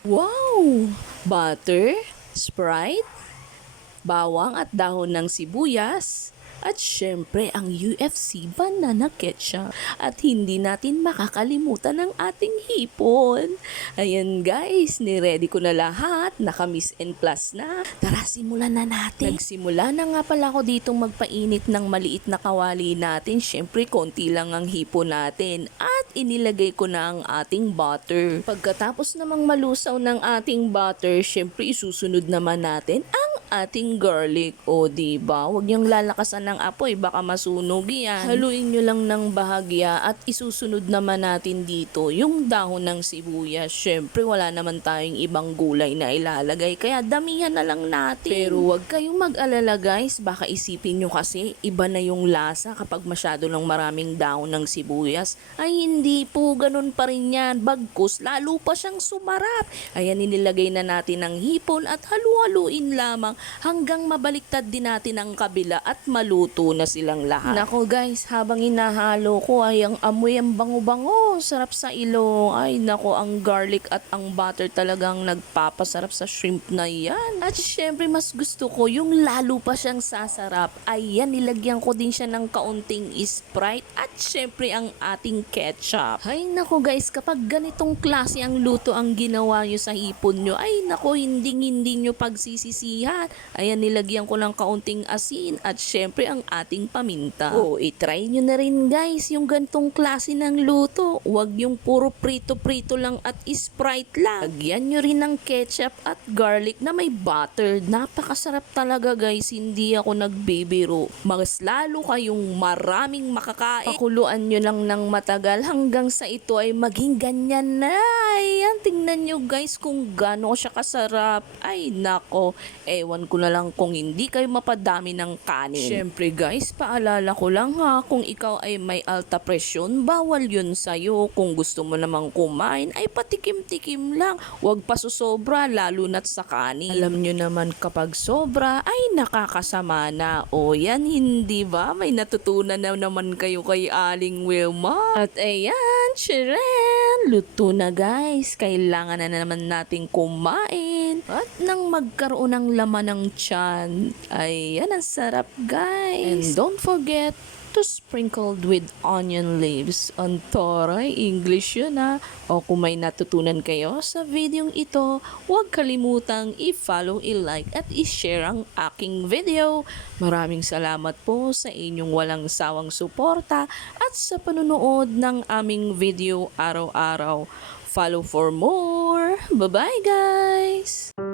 Wow! Butter, Sprite, bawang at dahon ng sibuyas, at syempre ang UFC banana ketchup. At hindi natin makakalimutan ang ating hipon. Ayan guys, niready ko na lahat. Naka-Miss and Plus na. Tara, simulan na natin. Nagsimula na nga pala ako ditong magpainit ng maliit na kawali natin. Syempre, konti lang ang hipon natin. At inilagay ko na ang ating butter. Pagkatapos namang malusaw ng ating butter, syempre isusunod naman natin ang ating garlic. O diba? Huwag niyong lalakasan ng apoy, baka masunog yan. Haluin nyo lang ng bahagya at isusunod naman natin dito yung dahon ng sibuyas. Syempre wala naman tayong ibang gulay na ilalagay, kaya damihan na lang natin. Pero huwag kayong mag-alala guys, baka isipin nyo kasi iba na yung lasa kapag masyado ng maraming dahon ng sibuyas. Ay hindi po, ganun pa rin yan. Bagkus, lalo pa siyang sumarap. Ayan, inilagay na natin ang hipon at halu-haluin lamang hanggang mabaliktad din natin ang kabila at maluto na silang lahat. Nako guys, habang inahalo ko ay ang amoy ang bango-bango, sarap sa ilong. Ay nako, ang garlic at ang butter talagang nagpapasarap sa shrimp na yan. At syempre mas gusto ko yung lalo pa siyang sasarap. Ayan, nilagyan ko din siya ng kaunting Sprite at syempre ang ating ketchup. Ay nako guys, kapag ganitong klase ang luto ang ginawa nyo sa hipon nyo, ay nako, hindi nyo pagsisisihan. Ayan, nilagyan ko ng kaunting asin at syempre ang ating paminta. O, itry nyo na rin guys yung ganitong klase ng luto. Huwag yung puro prito-prito lang at Sprite lang. Lagyan nyo rin ng ketchup at garlic na may butter. Napakasarap talaga guys, hindi ako nagbibiro. Mas lalo kayong maraming makakain. Pakuluan nyo lang ng matagal hanggang sa ito ay maging ganyan na. Ayan, tingnan nyo guys kung gaano siya kasarap. Ay nako, ewan ko na lang kung hindi kayo mapadami ng kanin. Syempre guys, paalala ko lang ha, kung ikaw ay may alta presyon, bawal yun sa'yo. Kung gusto mo namang kumain, ay patikim-tikim lang. Huwag pa susobra, lalo na't sa kanin. Alam nyo naman kapag sobra, ay nakakasama na. O yan, hindi ba? May natutunan na naman kayo kay Aling Wilma. At ayan, chiren, luto na guys. Kailangan na naman nating kumain. At nang magkaroon ng laman ng tiyan, ay yan ang sarap guys. And don't forget to sprinkle with onion leaves on Toray. English yun ha. O kung may natutunan kayo sa videong ito, huwag kalimutang i-follow, i-like at i-share ang aking video. Maraming salamat po sa inyong walang sawang suporta at sa panunood ng aming video araw-araw. Follow for more. Bye-bye guys!